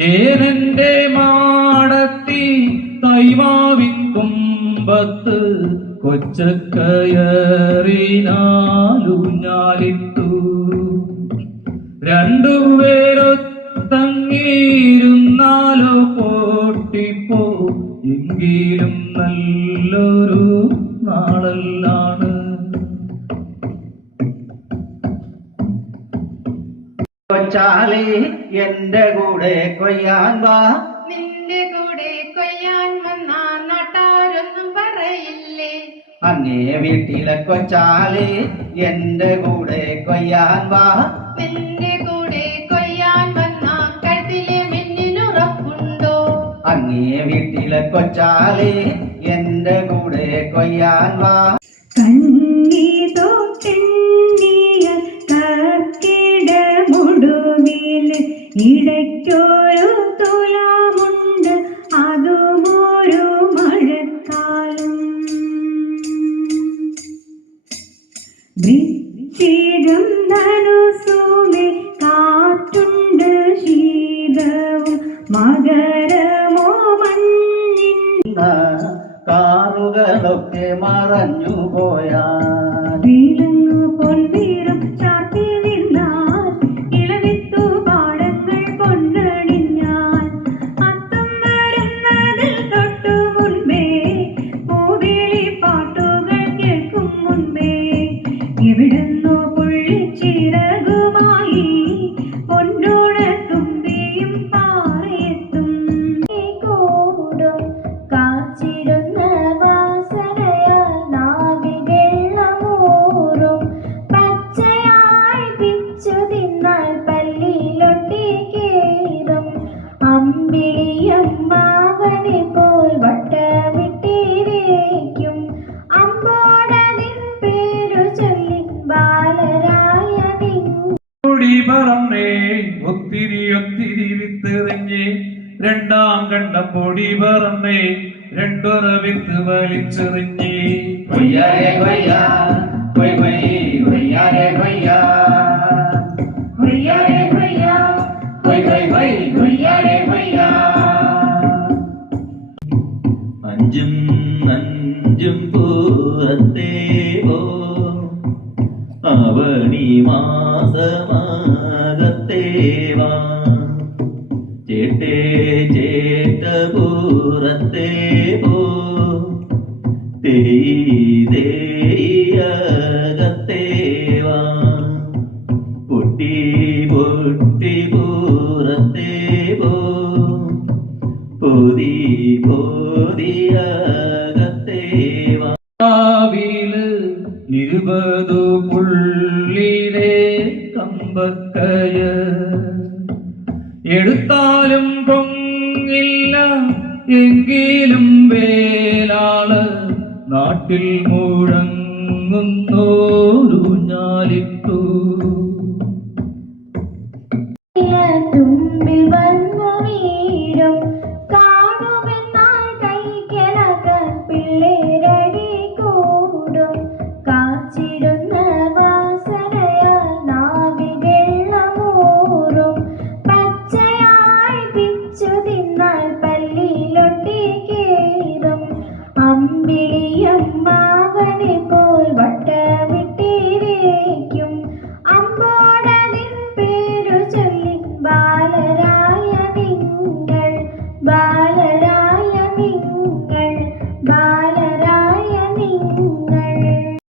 ഏനന്റെ മാടത്തി തൈവാവിൻ കുമ്പത്ത് കൊച്ചക്കയറിനാലുഞ്ഞാലിട്ടു രണ്ടുപേരൊത്തങ്ങിയിരുന്നാലോ പോട്ടിപ്പോ എങ്കിലും നല്ലൊരു നാളല്ലാണ് കൊച്ചാലി എന്റെ കൂടെ കൊയ്യാൻ വാ. നിന്റെ കൂടെ കൊയ്യാൻ വന്നാ നാട്ടാരൊന്നും പറയില്ലേ? അങ്ങേ വീട്ടിലെ കൊച്ചാലി എന്റെ കൂടെ കൊയ്യാൻ വാ. നിന്റെ കൂടെ കൊയ്യാൻ വന്ന കഴുത്തിലെ മിന്നിനുറപ്പുണ്ടോ? അങ്ങേ വീട്ടിലെ കൊച്ചാലി എന്റെ കൂടെ കൊയ്യാൻ വാ. കണ്ണീതോ ഇടയ്ക്കൊരു തുലാമുണ്ട് അതുമൊരു മഴക്കാലം. വൃശ്ചികം ധനുസുമേ കാറ്റുണ്ട് ശീതവും മകരമോ മഞ്ഞിൻ കാറുകളൊക്കെ മറഞ്ഞു പോയാ പറന്നേ ഒത്തിരി ഒത്തിരി വിത്തെറിഞ്ഞ് രണ്ടാം കണ്ട പൊടി പറന്നേ രണ്ടൊര വിത്ത് വലിച്ചെറിഞ്ഞ്. കൊയ്യാരെ കൊയ്യാ കൊയ് കൊയ് കൊയ്യാരെ കൊയ്യാ. കൊയ്യാരെ കൊയ്യാ കൊയ് കൊയ് കൊയ് കൊയ്യാരെ കൊയ്യാ. അഞ്ചും അഞ്ചും പൂവത്തേ പോ അവണി മാസമാകത്തേ വാ ചേട്ടേ ചേട്ട പൂരത്തേ പോ തേയകത്തേ എടുത്താലും പൊങ്ങില്ല എങ്കിലും വേലാൾ നാട്ടിൽ മുഴങ്ങുന്നോരു ഞാലിട്ടു. തുമ്പി വന്നു பட்ட